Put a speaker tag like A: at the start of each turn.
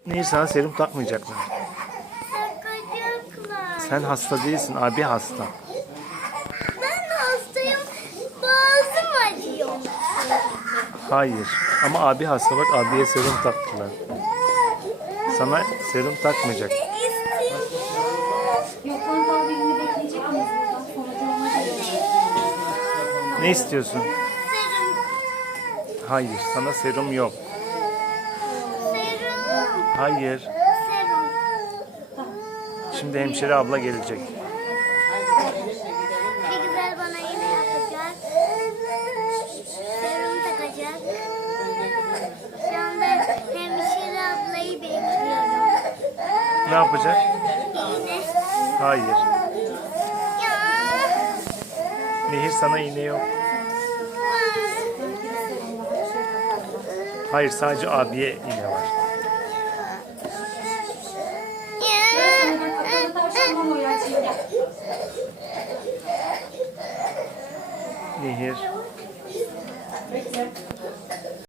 A: Nehir, sana serum takmayacaklar.
B: Takacaklar.
A: Sen hasta değilsin. Abi hasta.
B: Ben hastayım. Boğazım acıyor.
A: Hayır. Ama abi hasta, bak abiye serum taktılar. Sana serum takmayacak.
B: İstiyorum.
C: Yok, kan tahlilini bekleyecek miyiz buradan? Sonucu ona göre.
A: Ne istiyorsun?
B: Serum.
A: Hayır. Sana serum yok.
B: Serum.
A: Hayır.
B: Serum.
A: Şimdi hemşire abla gelecek.
B: Bir güzel bana iğne yapacak. Serum takacak. Şu anda hemşire ablayı bekliyorum.
A: Ne yapacak?
B: İğne.
A: Hayır.
B: Ya.
A: Nehir, sana iğne yok. Hayır, sadece abiye iğne var.
C: Kafanı tavşanla mı uğraşayım? Gel.
A: Nehir.
C: Bekle.